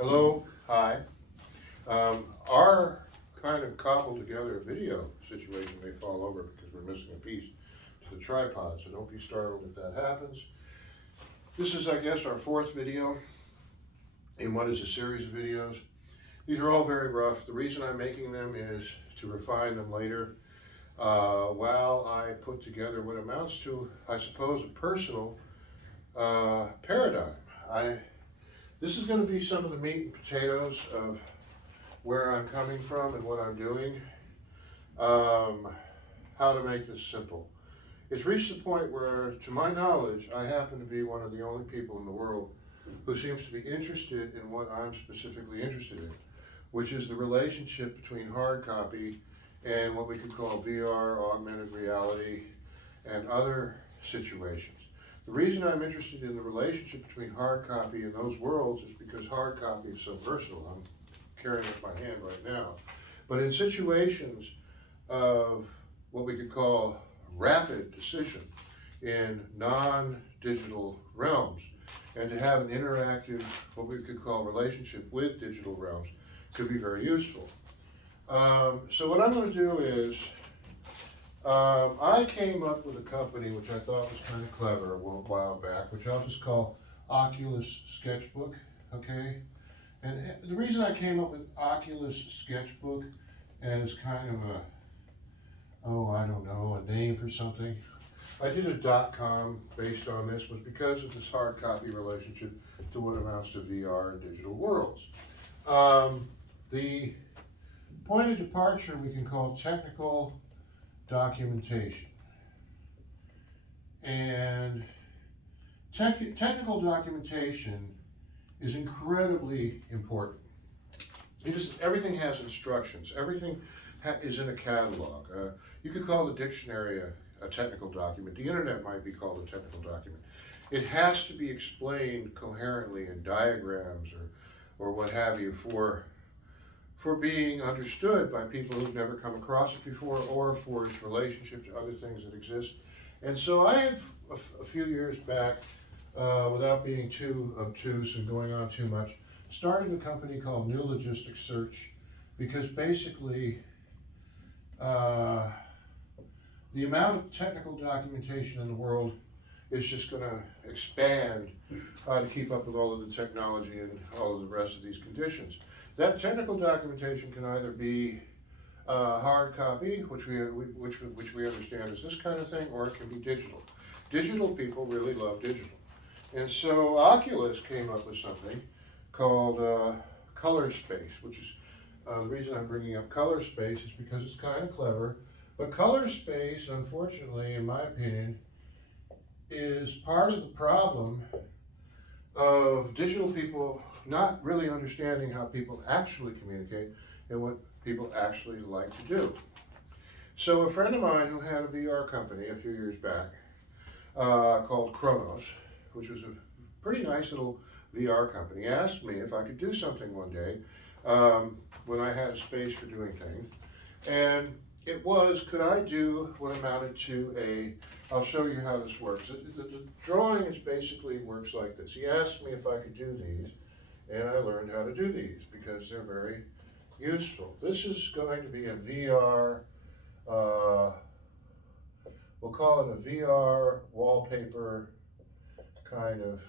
Hello, hi. Our kind of cobbled together video situation may fall over because we're missing a piece to the tripod, so don't be startled if that happens. This is, I guess, our fourth video in what is a series of videos. These are all very rough. The reason I'm making them is to refine them later while I put together what amounts to, I suppose, a personal paradigm. This is going to be some of the meat and potatoes of where I'm coming from and what I'm doing. How to make this simple. It's reached the point where, to my knowledge, I happen to be one of the only people in the world who seems to be interested in what I'm specifically interested in, which is the relationship between hard copy and what we could call VR, augmented reality, and other situations. The reason I'm interested in the relationship between hard copy and those worlds is because hard copy is so versatile. I'm carrying it in my hand right now. But in situations of what we could call rapid decision in non-digital realms, and to have an interactive, what we could call relationship with digital realms, could be very useful. So what I'm going to do is, I came up with a company which I thought was kind of clever a while back, which I'll just call Oculus Sketchbook, okay? And the reason I came up with Oculus Sketchbook as kind of a name for something. I did a .com based on this was because of this hard copy relationship to what amounts to VR and digital worlds. The point of departure we can call technical documentation. And technical documentation is incredibly important. Because everything has instructions. Everything is in a catalog. You could call the dictionary a technical document. The internet might be called a technical document. It has to be explained coherently in diagrams or what have you for being understood by people who've never come across it before, or for its relationship to other things that exist. And so I have, a few years back, without being too obtuse and going on too much, started a company called New Logistics Search, because basically the amount of technical documentation in the world is just going to expand to keep up with all of the technology and all of the rest of these conditions. That technical documentation can either be hard copy, which we understand as this kind of thing, or it can be digital. Digital people really love digital. And so Oculus came up with something called color space, which is the reason I'm bringing up color space is because it's kind of clever. But color space, unfortunately, in my opinion, is part of the problem of digital people not really understanding how people actually communicate and what people actually like to do. So a friend of mine who had a VR company a few years back called Chronos, which was a pretty nice little VR company, asked me if I could do something one day when I had space for doing things. And it was, could I do what amounted to I'll show you how this works. The drawing is basically works like this. He asked me if I could do these, and I learned how to do these because they're very useful. This is going to be a VR, we'll call it a VR wallpaper kind of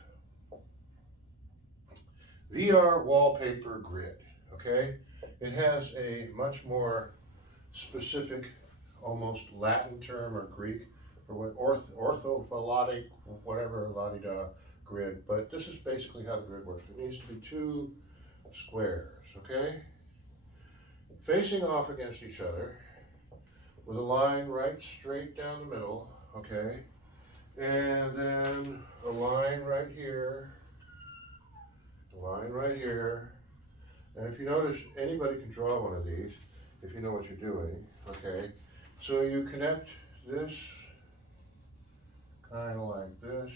VR wallpaper grid, okay? It has a much more specific, almost Latin term or Greek, or what orthophilic, whatever, la-di-da grid, but this is basically how the grid works. It needs to be two squares, okay? Facing off against each other with a line right straight down the middle, okay? And then a line right here, a line right here. And if you notice, anybody can draw one of these if you know what you're doing, okay? So you connect this kind of like this.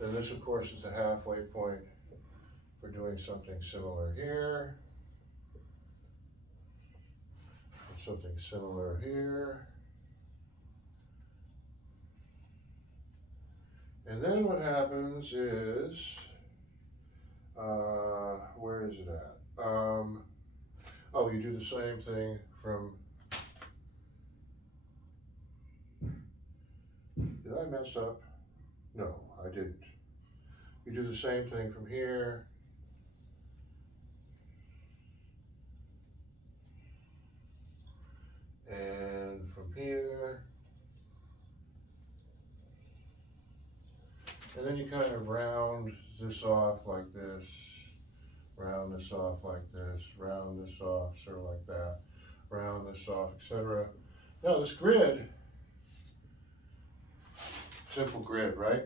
Then this, of course, is the halfway point for doing something similar here. Something similar here. And then what happens is, where is it at? Oh, you do the same thing from, did I mess up? No, I didn't. You do the same thing from here. And from here. And then you kind of round this off like this, round this off like this, round this off sort of like that, round this off, etc. Now this grid, simple grid, right?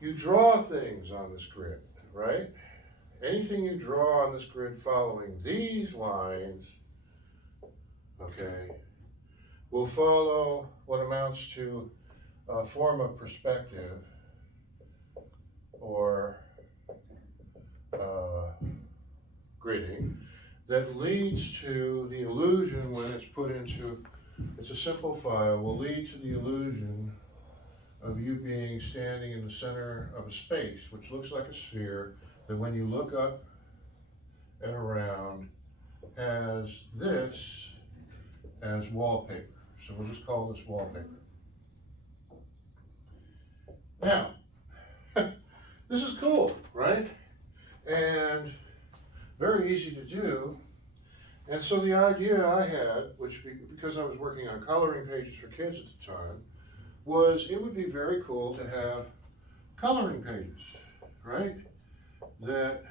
You draw things on this grid, right? Anything you draw on this grid following these lines, okay, will follow what amounts to a form of perspective or gridding that leads to the illusion when it's put into, it's a simple file, will lead to the illusion of you being standing in the center of a space, which looks like a sphere, that when you look up and around has this as wallpaper. So we'll just call this wallpaper. Now, this is cool, right? And very easy to do. And so the idea I had, which because I was working on coloring pages for kids at the time, was it would be very cool to have coloring pages, right? That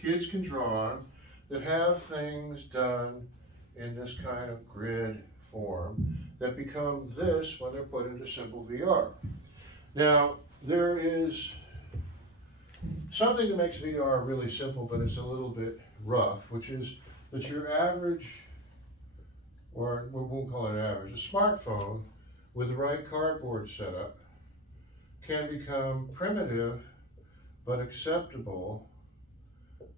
kids can draw on, that have things done in this kind of grid form that become this when they're put into simple VR. Now, there is something that makes VR really simple, but it's a little bit rough, which is that your average, or we won't call it average, a smartphone with the right cardboard setup can become primitive but acceptable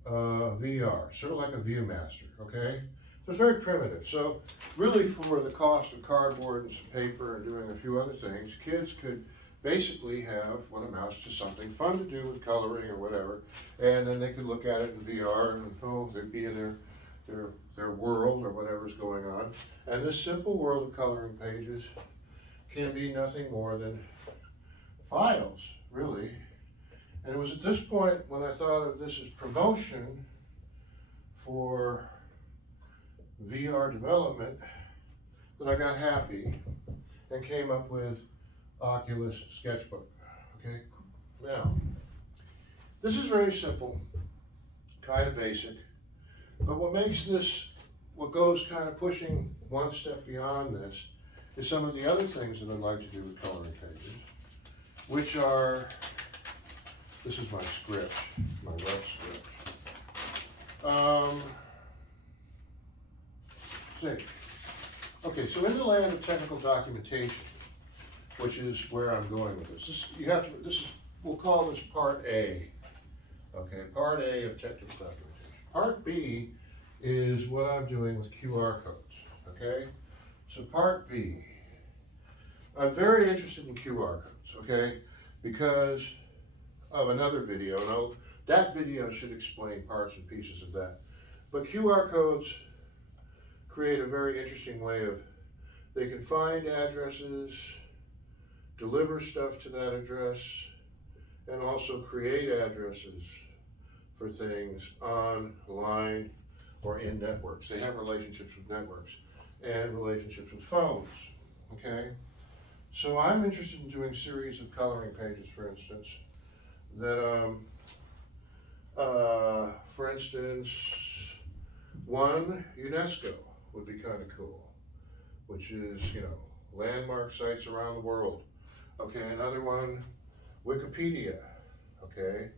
VR, sort of like a ViewMaster, okay? So it's very primitive. So really for the cost of cardboard and some paper and doing a few other things, kids could basically have what amounts to something fun to do with coloring or whatever, and then they could look at it in VR and they'd be in their world or whatever's going on. And this simple world of coloring pages can be nothing more than files, really. And it was at this point when I thought of this as promotion for VR development that I got happy and came up with Oculus Sketchbook. Okay, now this is very simple, kind of basic, but what makes this, what goes kind of pushing one step beyond this, is some of the other things that I'd like to do with coloring pages, which are, this is my script, my rough script. Okay, so in the land of technical documentation, which is where I'm going with this. We'll call this part A. Okay, part A of technical documentation. Part B is what I'm doing with QR codes, okay? So part B, I'm very interested in QR codes, okay? Because of another video, and that video should explain parts and pieces of that. But QR codes create a very interesting way of, they can find addresses, deliver stuff to that address, and also create addresses for things online or in networks. They have relationships with networks and relationships with phones, okay? So I'm interested in doing series of coloring pages, for instance, that, for instance, one, UNESCO would be kind of cool, which is, landmark sites around the world. Okay, another one, Wikipedia, okay,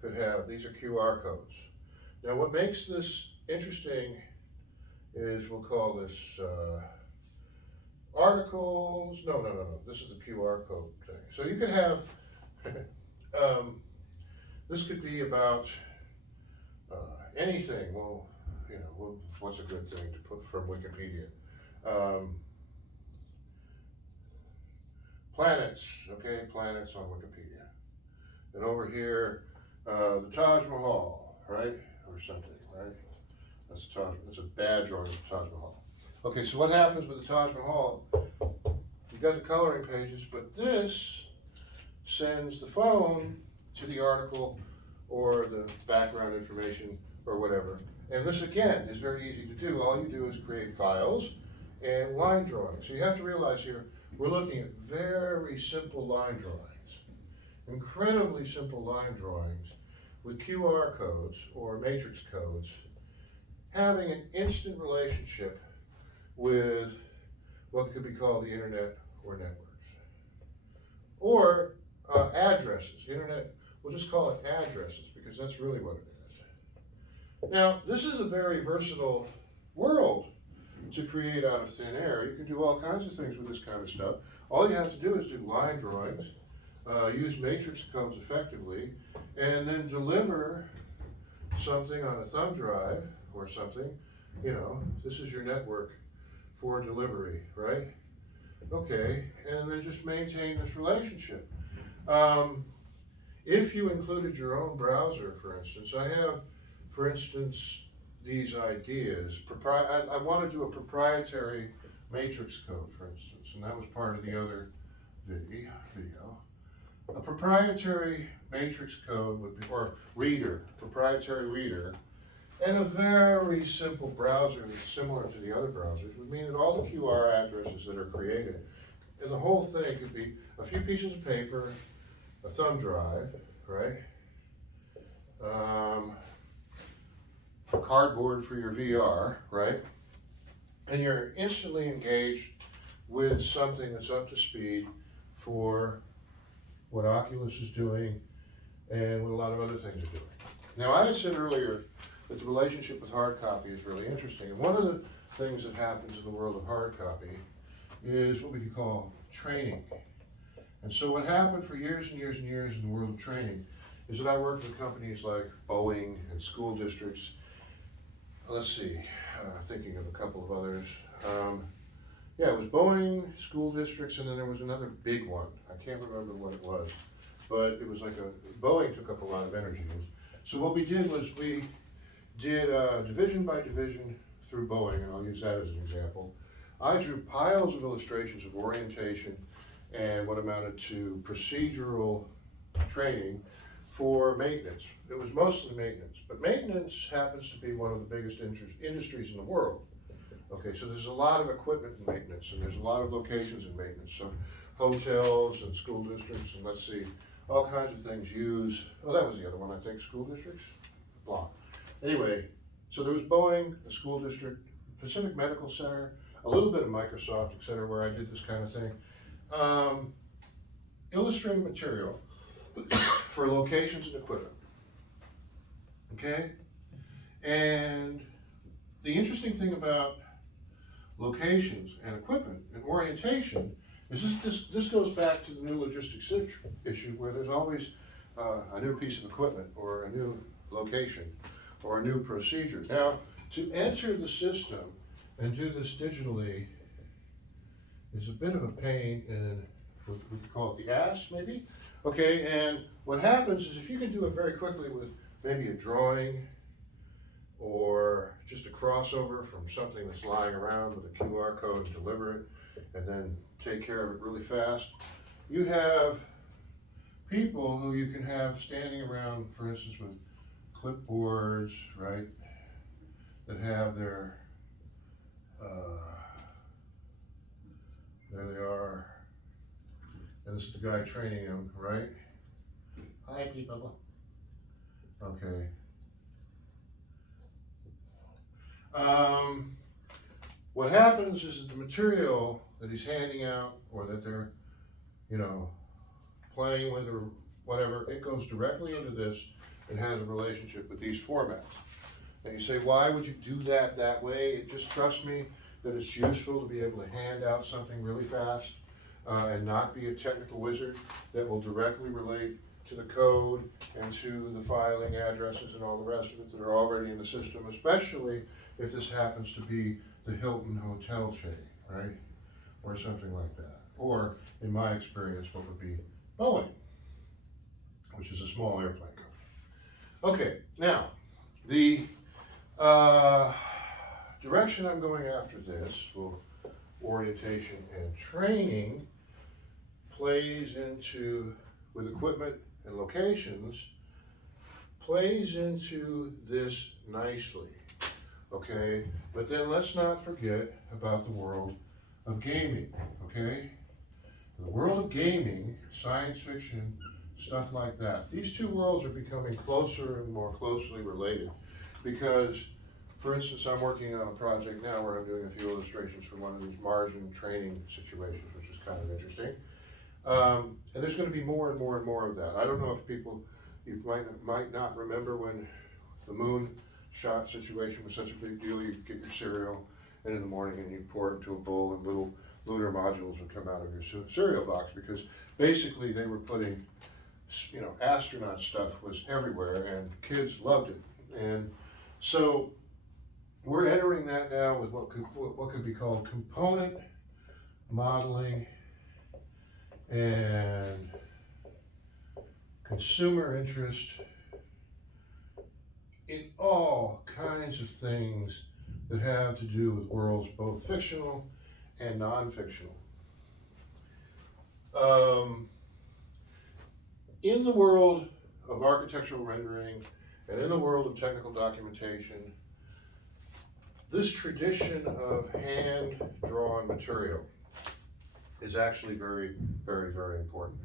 could have, these are QR codes. Now what makes this interesting is, we'll call this articles, no, this is the QR code thing. So you could have, this could be about anything. Well, what's a good thing to put from Wikipedia? okay, planets on Wikipedia. And over here, the Taj Mahal, right? Or something, right? That's a bad drawing of the Taj Mahal. Okay, so what happens with the Taj Mahal? You've got the coloring pages, but this sends the phone to the article or the background information or whatever. And this again is very easy to do. All you do is create files and line drawings. So you have to realize here, we're looking at very simple line drawings, incredibly simple line drawings with QR codes or matrix codes, having an instant relationship with what could be called the internet or networks. Or addresses, internet, we'll just call it addresses because that's really what it is. Now, this is a very versatile world to create out of thin air. You can do all kinds of things with this kind of stuff. All you have to do is do line drawings, use matrix codes effectively, and then deliver something on a thumb drive or something. You know, this is your network for delivery, right? Okay, and then just maintain this relationship. If you included your own browser, for instance, I have, for instance, these ideas. I want to do a proprietary matrix code, for instance, and that was part of the other video. A proprietary matrix code would be, or reader, proprietary reader, and a very simple browser that's similar to the other browsers would mean that all the QR addresses that are created, and the whole thing could be a few pieces of paper, a thumb drive, right? Cardboard for your VR, right? And you're instantly engaged with something that's up to speed for what Oculus is doing and what a lot of other things are doing. Now, I had said earlier that the relationship with hard copy is really interesting. And one of the things that happens in the world of hard copy is what we could call training. And so what happened for years and years and years in the world of training is that I worked with companies like Boeing and school districts. Let's see, thinking of a couple of others. Yeah, it was Boeing, school districts, and then there was another big one. I can't remember what it was, but it was like Boeing took up a lot of energy. So what we did was we did division by division through Boeing, and I'll use that as an example. I drew piles of illustrations of orientation and what amounted to procedural training for maintenance. It was mostly maintenance, but maintenance happens to be one of the biggest industries in the world. Okay, so there's a lot of equipment in maintenance, and there's a lot of locations in maintenance. So hotels and school districts, and let's see, all kinds of things use, oh, that was the other one, I think, school districts? Blah. Anyway, so there was Boeing, the school district, Pacific Medical Center, a little bit of Microsoft, et cetera, where I did this kind of thing. Illustrated material for locations and equipment. Okay? And the interesting thing about locations and equipment and orientation is this goes back to the new logistics issue where there's always a new piece of equipment or a new location or a new procedure. Now, to enter the system and do this digitally is a bit of a pain in what we could call it the ass, maybe? Okay, and what happens is if you can do it very quickly with maybe a drawing or just a crossover from something that's lying around with a QR code and deliver it and then take care of it really fast, you have people who you can have standing around, for instance, with clipboards, right, that have their, there they are, and this is the guy training them, right? Hi, people. Okay. What happens is that the material that he's handing out or that they're, you know, playing with or whatever, it goes directly into this and has a relationship with these formats. And you say, why would you do that way? It just trust me that it's useful to be able to hand out something really fast and not be a technical wizard that will directly relate to the code and to the filing addresses and all the rest of it that are already in the system, especially if this happens to be the Hilton hotel chain, right? Or or something like that. Or, in my experience, what would be Boeing, which is a small airplane company. Okay, now, the direction I'm going after this, well, orientation and training, plays into, with equipment and locations, plays into this nicely, okay? But then let's not forget about the world of gaming, okay? The world of gaming, science fiction, stuff like that. These two worlds are becoming closer and more closely related because, for instance, I'm working on a project now where I'm doing a few illustrations for one of these Martian training situations, which is kind of interesting. And there's going to be more and more and more of that. I don't know if people, you might not remember when the moon shot situation was such a big deal. You get your cereal in the morning and you pour it into a bowl and little lunar modules would come out of your cereal box because basically they were putting, you know, astronaut stuff was everywhere and kids loved it. And so we're entering that now with what could be called component modeling and consumer interest in all kinds of things that have to do with worlds both fictional and non-fictional. In the world of architectural rendering and in the world of technical documentation, this tradition of hand-drawn material is actually very, very, very important.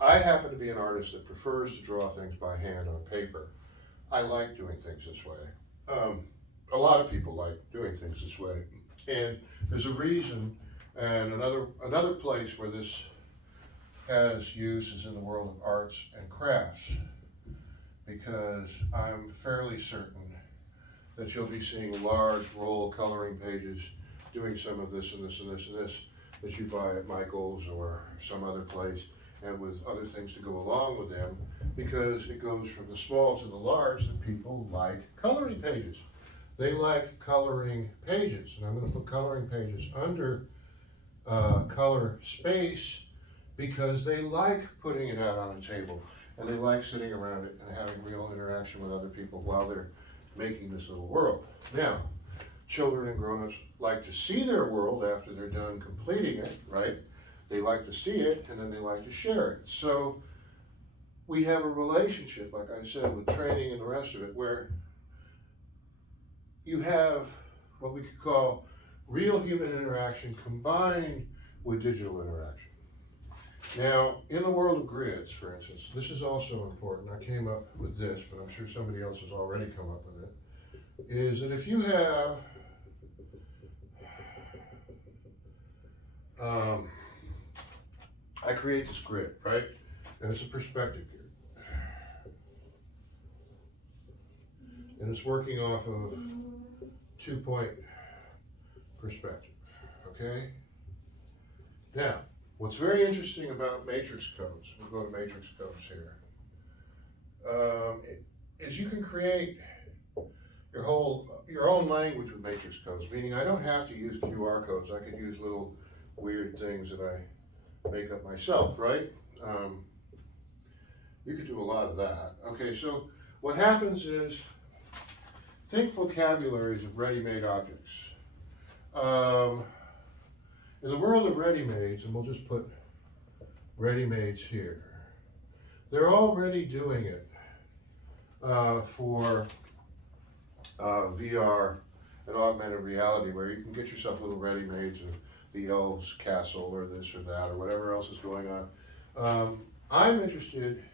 I happen to be an artist that prefers to draw things by hand on paper. I like doing things this way. A lot of people like doing things this way. And there's a reason, and another place where this has use is in the world of arts and crafts, because I'm fairly certain that you'll be seeing large roll coloring pages doing some of this and this and this and this that you buy at Michael's or some other place, and with other things to go along with them, because it goes from the small to the large that people like coloring pages. They like coloring pages, and I'm going to put coloring pages under color space because they like putting it out on a table, and they like sitting around it and having real interaction with other people while they're making this little world. Now, children and grown-ups like to see their world after they're done completing it, right? They like to see it, and then they like to share it. So we have a relationship, like I said, with training and the rest of it, where you have what we could call real human interaction combined with digital interaction. Now, in the world of grids, for instance, this is also important. I came up with this, but I'm sure somebody else has already come up with it, is that if you have I create this grid, right? And it's a perspective grid. And it's working off of 2-point perspective, okay? Now, what's very interesting about matrix codes, we'll go to matrix codes here, is you can create your own language with matrix codes, meaning I don't have to use QR codes. I could use little weird things that I make up myself, right? You could do a lot of that. Okay, so what happens is, think vocabularies of ready-made objects. In the world of ready-mades, and we'll just put ready-mades here, they're already doing it for VR and augmented reality, where you can get yourself little ready-mades of the elves' castle or this or that or whatever else is going on. I'm interested.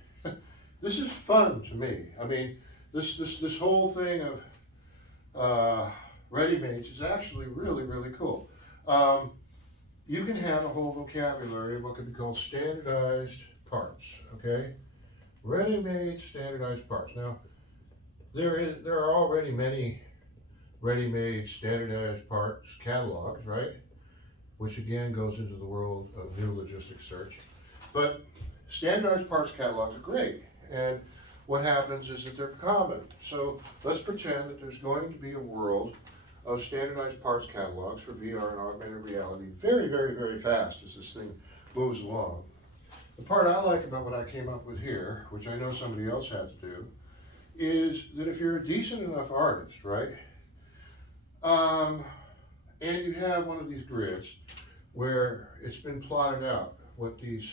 This is fun to me. I mean, this whole thing of ready-mades is actually really, really cool. You can have a whole vocabulary of what could be called standardized parts, okay? Ready-made standardized parts. Now, there are already many ready-made standardized parts catalogs, right? Which again goes into the world of new logistics search. But standardized parts catalogs are great. And what happens is that they're common. So let's pretend that there's going to be a world of standardized parts catalogs for VR and augmented reality very, very, very fast as this thing moves along. The part I like about what I came up with here, which I know somebody else had to do, is that if you're a decent enough artist, right, and you have one of these grids where it's been plotted out, what these,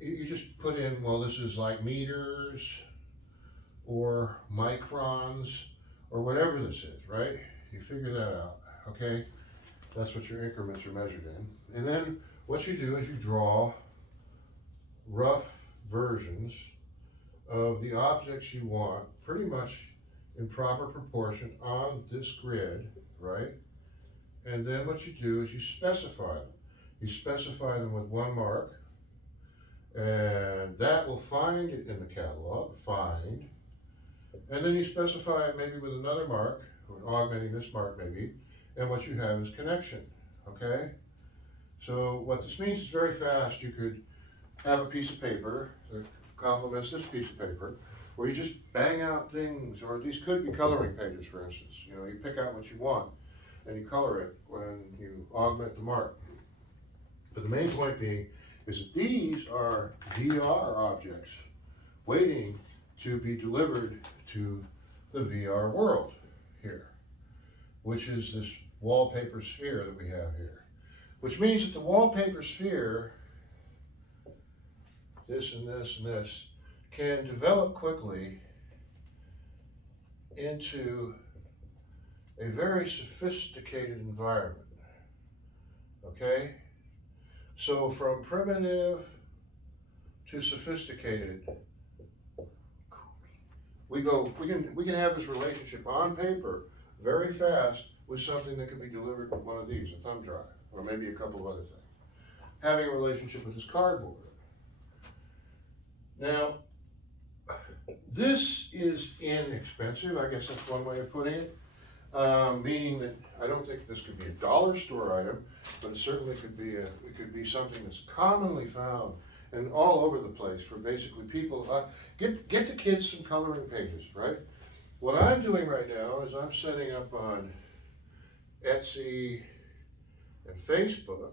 you just put in, well, this is like meters or microns or whatever this is, right? You figure that out, okay? That's what your increments are measured in. And then what you do is you draw rough versions of the objects you want pretty much in proper proportion on this grid, right? And then what you do is you specify them. You specify them with one mark, and that will find it in the catalog, find. And then you specify it maybe with another mark, or augmenting this mark maybe, and what you have is connection, okay? So what this means is very fast. You could have a piece of paper that complements this piece of paper, where you just bang out things, or these could be coloring pages, for instance. You know, you pick out what you want, and you color it when you augment the mark. But the main point being is that these are VR objects waiting to be delivered to the VR world here, which is this wallpaper sphere that we have here. Which means that the wallpaper sphere, this and this and this, can develop quickly into a very sophisticated environment, okay? So from primitive to sophisticated, we can have this relationship on paper very fast with something that can be delivered with one of these, a thumb drive, or maybe a couple of other things. Having a relationship with this cardboard. Now, this is inexpensive, I guess that's one way of putting it, meaning that I don't think this could be a dollar store item, but it certainly could be something that's commonly found and all over the place for basically people. Get the kids some coloring pages, right? What I'm doing right now is I'm setting up on Etsy and Facebook,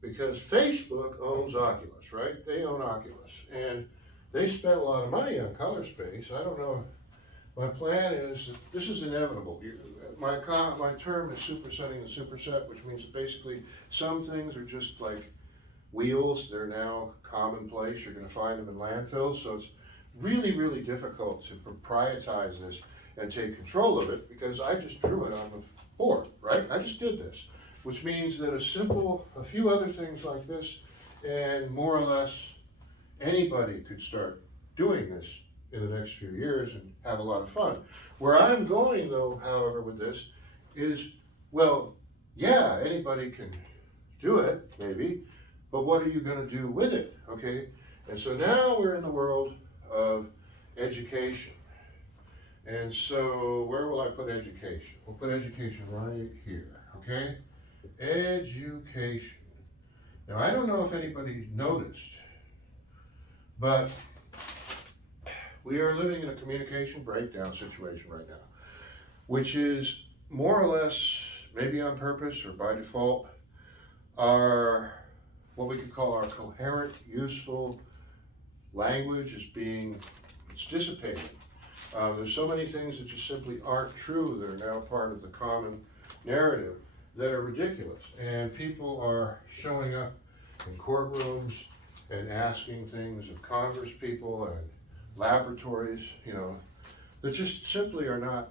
because Facebook owns Oculus, right? They own Oculus, and they spent a lot of money on color space. I don't know. My plan is that this is inevitable. My term is supersetting the superset, which means that basically some things are just like wheels. They're now commonplace. You're going to find them in landfills. So it's really, really difficult to proprietize this and take control of it, because I just drew it on the board, right? I just did this, which means that a few other things like this, and more or less anybody could start doing this in the next few years and have a lot of fun. Where I'm going though, however, with this is, well, yeah, anybody can do it, maybe, but what are you going to do with it, okay? And so now we're in the world of education. And so where will I put education? We'll put education right here, okay? Education. Now, I don't know if anybody noticed, but we are living in a communication breakdown situation right now, which is more or less, maybe on purpose or by default, what we could call our coherent, useful language it's dissipating. There's so many things that just simply aren't true that are now part of the common narrative that are ridiculous. And people are showing up in courtrooms and asking things of Congress people and laboratories, that just simply are not,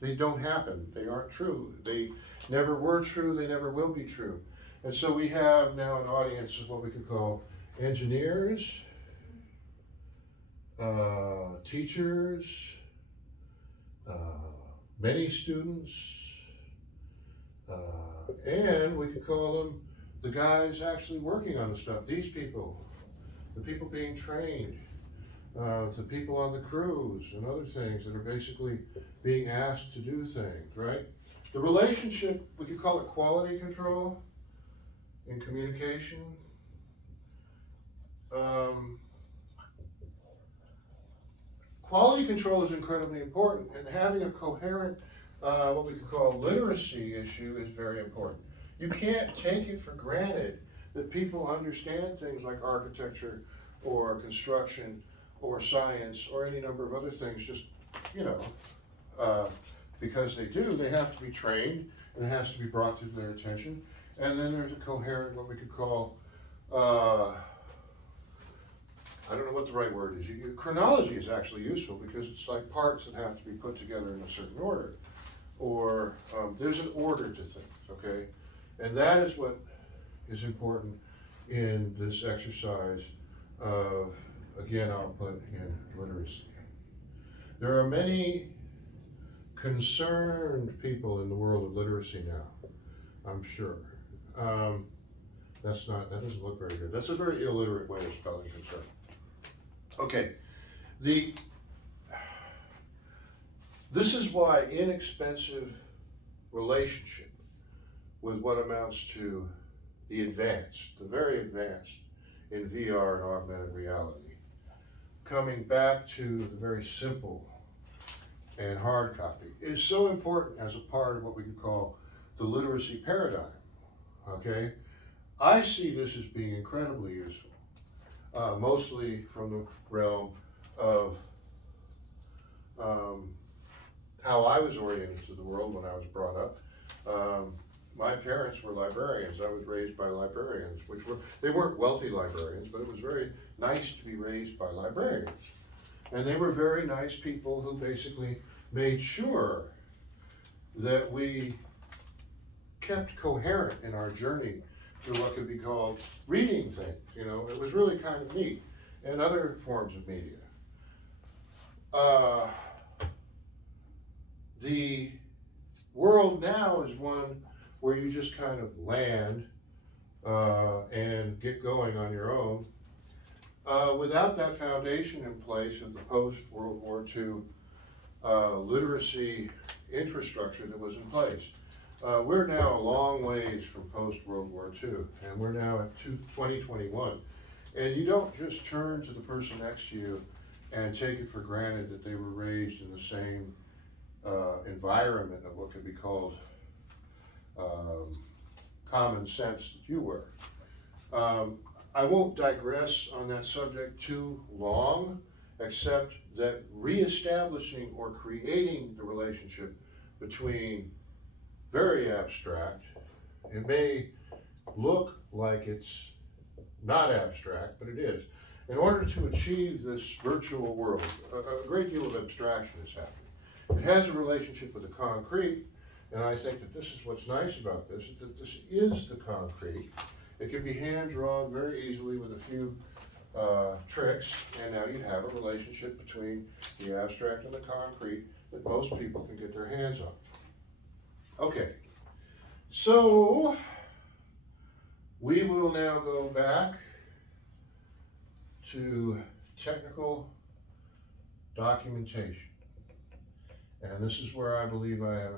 they don't happen. They aren't true. They never were true. They never will be true. And so we have now an audience of what we could call engineers, teachers, many students, and we could call them the guys actually working on the stuff. These people, the people being trained, the people on the crews and other things that are basically being asked to do things, right? The relationship, we could call it quality control in communication. Quality control is incredibly important, and having a coherent what we could call literacy issue is very important. You can't take it for granted that people understand things like architecture or construction or science or any number of other things just, you know, because they do. They have to be trained and it has to be brought to their attention. And then there's a coherent, what we could call, I don't know what the right word is. Chronology is actually useful because it's like parts that have to be put together in a certain order. Or there's an order to things, okay? And that is what is important in this exercise of, again, I'll put in literacy. There are many concerned people in the world of literacy now, I'm sure. That doesn't look very good. That's a very illiterate way of spelling concern. Okay, this is why inexpensive relationship with what amounts to the advanced, the very advanced in VR and augmented reality, coming back to the very simple and hard copy, is so important as a part of what we could call the literacy paradigm, okay? I see this as being incredibly useful, mostly from the realm of how I was oriented to the world when I was brought up. My parents were librarians. I was raised by librarians, they weren't wealthy librarians, but it was very nice to be raised by librarians. And they were very nice people who basically made sure that we kept coherent in our journey through what could be called reading things. You know, it was really kind of neat, and other forms of media. The world now is one where you just kind of land and get going on your own without that foundation in place of the post-World War II literacy infrastructure that was in place. We're now a long ways from post-World War II, and we're now at 2021. And you don't just turn to the person next to you and take it for granted that they were raised in the same environment of what could be called common sense that you were. I won't digress on that subject too long, except that reestablishing or creating the relationship between very abstract, it may look like it's not abstract, but it is. In order to achieve this virtual world, a great deal of abstraction is happening. It has a relationship with the concrete, and I think that this is what's nice about this, that this is the concrete. It can be hand-drawn very easily with a few tricks, and now you have a relationship between the abstract and the concrete that most people can get their hands on. Okay, so we will now go back to technical documentation. And this is where I believe I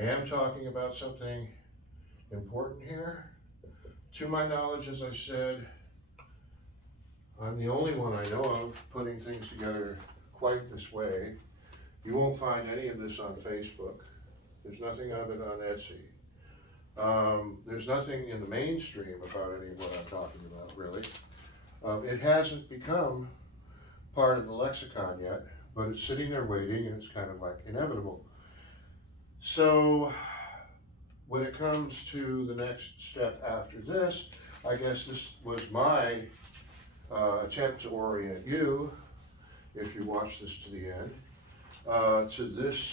am talking about something important here. To my knowledge, as I said, I'm the only one I know of putting things together quite this way. You won't find any of this on Facebook. There's nothing of it on Etsy. There's nothing in the mainstream about any of what I'm talking about, really. It hasn't become part of the lexicon yet, but it's sitting there waiting, and it's kind of like inevitable. So when it comes to the next step after this, I guess this was my attempt to orient you, if you watch this to the end, to this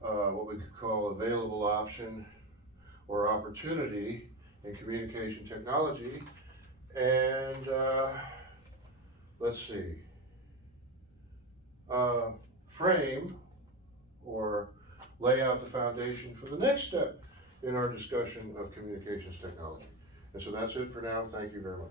what we could call available option or opportunity in communication technology. And let's see, frame or lay out the foundation for the next step in our discussion of communications technology. And so that's it for now. Thank you very much.